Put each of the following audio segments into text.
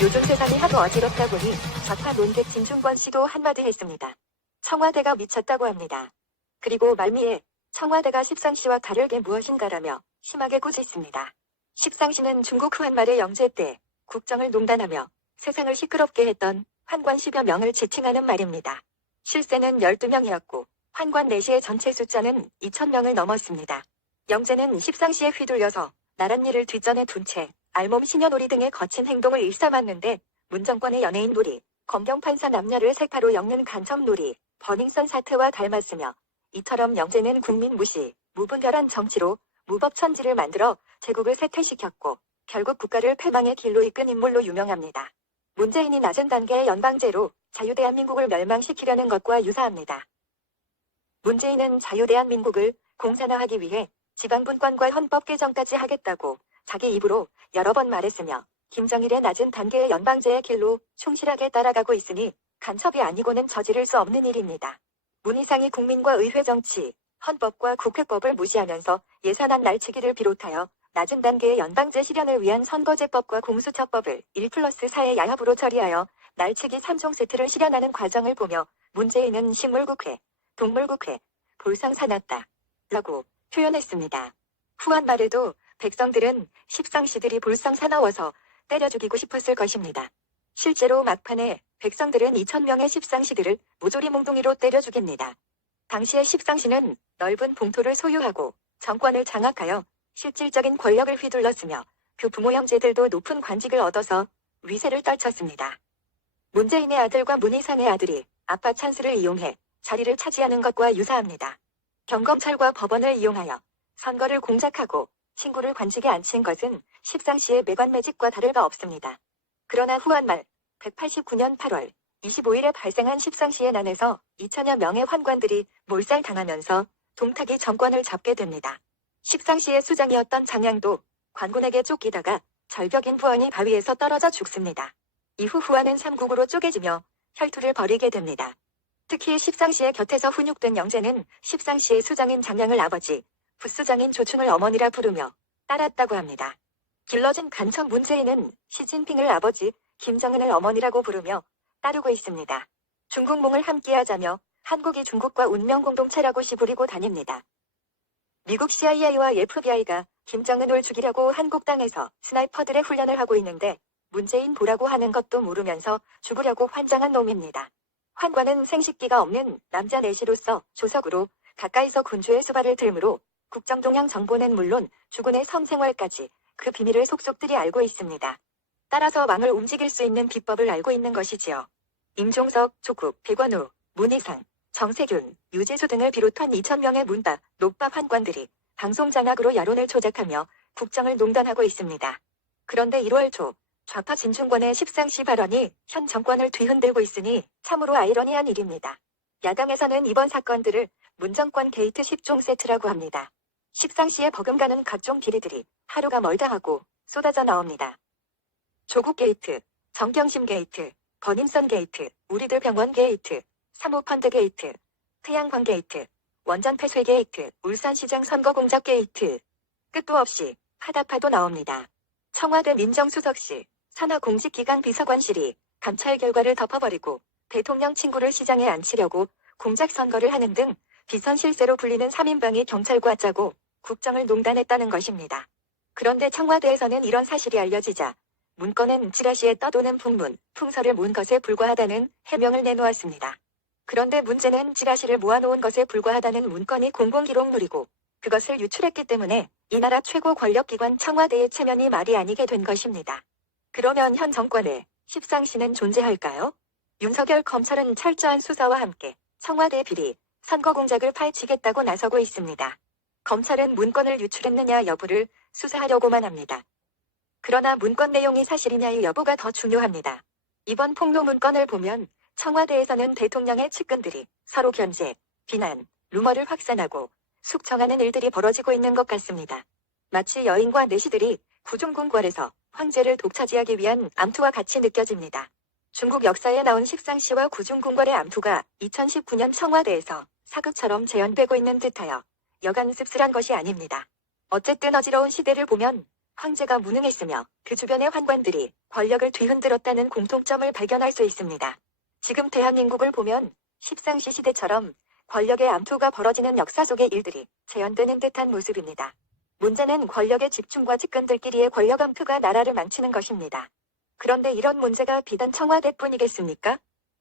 요즘 세상이 하도 어지럽다 보니 좌파 논객 진중권 씨도 한마디 했습니다. 청와대가 미쳤다고 합니다. 그리고 말미에 청와대가 십상시와 다를 게 무엇인가라며 심하게 꾸짖습니다. 십상시는 중국 후한말의 영제 때 국정을 농단하며 세상을 시끄럽게 했던 환관 10여 명을 지칭하는 말입니다. 실세는 12명이었고 환관 내시의 전체 숫자는 2,000명을 넘었습니다. 영제는 십상시에 휘둘려서 나랏일을 뒷전에 둔 채 알몸 시녀놀이 등의 거친 행동을 일삼았는데 문정권의 연예인놀이, 검경판사 남녀를 색파로 엮는 간첩놀이, 버닝썬 사태와 닮았으며 이처럼 영제는 국민 무시, 무분별한 정치로 무법천지를 만들어 제국을 쇠퇴시켰고 결국 국가를 패망의 길로 이끈 인물로 유명합니다. 문재인이 낮은 단계의 연방제로 자유대한민국을 멸망시키려는 것과 유사합니다. 문재인은 자유대한민국을 공산화하기 위해 지방분권과 헌법 개정까지 하겠다고 자기 입으로 여러 번 말했으며 김정일의 낮은 단계의 연방제의 길로 충실하게 따라가고 있으니 간첩이 아니고는 저지를 수 없는 일입니다. 문희상이 국민과 의회 정치, 헌법과 국회법을 무시하면서 예산안 날치기를 비롯하여 낮은 단계의 연방제 실현을 위한 선거제법과 공수처법을 1+4의 야합으로 처리하여 날치기 3종 세트를 실현하는 과정을 보며 문재인은 식물국회, 동물국회, 볼상사났다 라고 표현했습니다. 후한 말에도 백성들은 십상시들이 볼상 사나워서 때려 죽이고 싶었을 것입니다. 실제로 막판에 백성들은 2,000명의 십상시들을 무조리 몽둥이로 때려 죽입니다. 당시의 십상시는 넓은 봉토를 소유하고 정권을 장악하여 실질적인 권력을 휘둘렀으며 그 부모 형제들도 높은 관직을 얻어서 위세를 떨쳤습니다. 문재인의 아들과 문희상의 아들이 아빠 찬스를 이용해 자리를 차지하는 것과 유사합니다. 경검찰과 법원을 이용하여 선거를 공작하고 친구를 관직에 앉힌 것은 십상시의 매관매직과 다를 바 없습니다. 그러나 후한 말 189년 8월 25일에 발생한 십상시의 난에서 2천여 명의 환관들이 몰살당하면서 동탁이 정권을 잡게 됩니다. 십상시의 수장이었던 장양도 관군에게 쫓기다가 절벽인 부원이 바위에서 떨어져 죽습니다. 이후 후한은 삼국으로 쪼개지며 혈투를 벌이게 됩니다. 특히 십상시의 곁에서 훈육된 영제는 십상시의 수장인 장양을 아버지, 부수장인 조충을 어머니라 부르며 따랐다고 합니다. 길러진 간첩 문재인은 시진핑을 아버지, 김정은을 어머니라고 부르며 따르고 있습니다. 중국몽을 함께하자며 한국이 중국과 운명공동체라고 시부리고 다닙니다. 미국 CIA와 FBI가 김정은을 죽이려고 한국 땅에서 스나이퍼들의 훈련을 하고 있는데 문재인 보라고 하는 것도 모르면서 죽으려고 환장한 놈입니다. 환관은 생식기가 없는 남자 내시로서 조석으로 가까이서 군주의 수발을 들므로 국정동향 정보는 물론 주군의 성생활까지 그 비밀을 속속들이 알고 있습니다. 따라서 왕을 움직일 수 있는 비법을 알고 있는 것이지요. 임종석, 조국, 백원우, 문희상, 정세균, 유재수 등을 비롯한 2,000명의 문박, 녹박 환관들이 방송 장악으로 여론을 조작하며 국정을 농단하고 있습니다. 그런데 1월 초 좌파 진중권의 십상시 발언이 현 정권을 뒤흔들고 있으니 참으로 아이러니한 일입니다. 야당에서는 이번 사건들을 문정권 게이트 10종 세트라고 합니다. 십상시에 버금가는 각종 비리들이 하루가 멀다 하고 쏟아져 나옵니다. 조국 게이트, 정경심 게이트, 버닝썬 게이트, 우리들 병원 게이트, 사모펀드 게이트, 태양광 게이트, 원전 폐쇄 게이트, 울산시장 선거 공작 게이트. 끝도 없이 파다파도 나옵니다. 청와대 민정수석실, 산하공직기강 비서관실이 감찰 결과를 덮어버리고 대통령 친구를 시장에 앉히려고 공작 선거를 하는 등 비선 실세로 불리는 3인방이 경찰과 짜고 국정을 농단했다는 것입니다. 그런데 청와대에서는 이런 사실이 알려지자 문건은 찌라시에 떠도는 풍문, 풍설을 모은 것에 불과하다는 해명을 내놓았습니다. 그런데 문제는 찌라시를 모아놓은 것에 불과하다는 문건이 공공기록물이고 그것을 유출했기 때문에 이 나라 최고 권력기관 청와대의 체면이 말이 아니게 된 것입니다. 그러면 현 정권에 십상시는 존재할까요? 윤석열 검찰은 철저한 수사와 함께 청와대 비리, 선거 공작을 파헤치겠다고 나서고 있습니다. 검찰은 문건을 유출했느냐 여부를 수사하려고만 합니다. 그러나 문건 내용이 사실이냐의 여부가 더 중요합니다. 이번 폭로 문건을 보면 청와대에서는 대통령의 측근들이 서로 견제, 비난, 루머를 확산하고 숙청하는 일들이 벌어지고 있는 것 같습니다. 마치 여인과 내시들이 구중궁궐에서 황제를 독차지하기 위한 암투와 같이 느껴집니다. 중국 역사에 나온 십상시와 구중궁궐의 암투가 2019년 청와대에서 사극처럼 재현되고 있는 듯하여 여간 씁쓸한 것이 아닙니다. 어쨌든 어지러운 시대를 보면 황제가 무능했으며 그 주변의 환관들이 권력을 뒤흔들었다는 공통점을 발견할 수 있습니다. 지금 대한민국을 보면 십상시 시대처럼 권력의 암투가 벌어지는 역사 속의 일들이 재현되는 듯한 모습입니다. 문제는 권력의 집중과 측근들끼리의 권력 암투가 나라를 망치는 것입니다. 그런데 이런 문제가 비단 청와대뿐이겠습니까?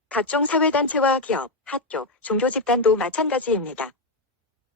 각종 사회단체와 기업, 학교, 종교 집단도 마찬가지입니다.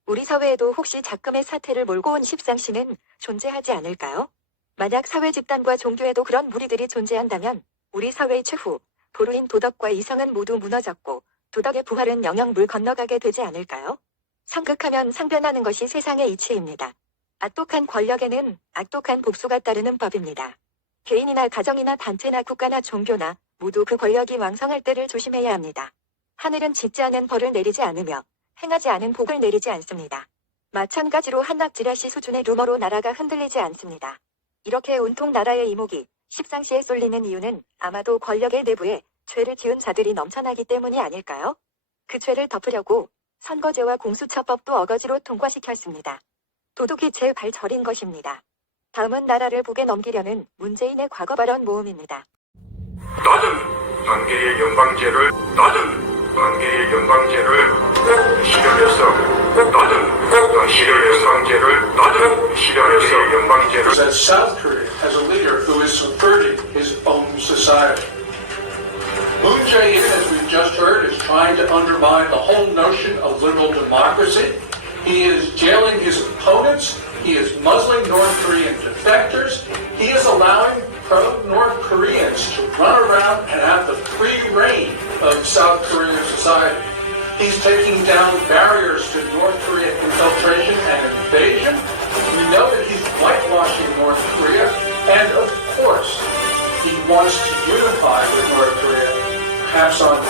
우리 사회에도 혹시 작금의 사태를 몰고 온 십상시는 존재하지 않을까요? 만약 사회 집단과 종교에도 그런 무리들이 존재한다면 우리 사회의 최후, 도루인 도덕과 이성은 모두 무너졌고 도덕의 부활은 영영 물 건너가게 되지 않을까요? 상극하면 상변하는 것이 세상의 이치입니다. 악독한 권력에는 악독한 복수가 따르는 법입니다. 개인이나 가정이나 단체나 국가나 종교나 모두 그 권력이 왕성할 때를 조심해야 합니다. 하늘은 짓지 않은 벌을 내리지 않으며 행하지 않은 복을 내리지 않습니다. 마찬가지로 한납지라시 수준의 루머로 나라가 흔들리지 않습니다. 이렇게 온통 나라의 이목이 십상시에 쏠리는 이유는 아마도 권력의 내부에 죄를 지은 자들이 넘쳐나기 때문이 아닐까요? 그 죄를 덮으려고 선거제와 공수처법도 어거지로 통과시켰습니다. 도둑이 제발 저린 것입니다. 다음은 나라를 복에 넘기려는 문재인의 과거 발언 모음입니다. 낮은 단계의 연방제를 실현해서 실현해서 연방제를 That South Korea has a leader who is subverting his own society. Moon Jae-in, as we've just heard, is trying to undermine the whole notion of liberal democracy. He is jailing his opponents. He is muzzling North Korean defectors. He is allowing pro-North Koreans to run around and have the free reign of South Korean society. He's taking down barriers to North Korean infiltration and invasion. We know that he's whitewashing North Korea. And of course, he wants to unify with North Korea, perhaps on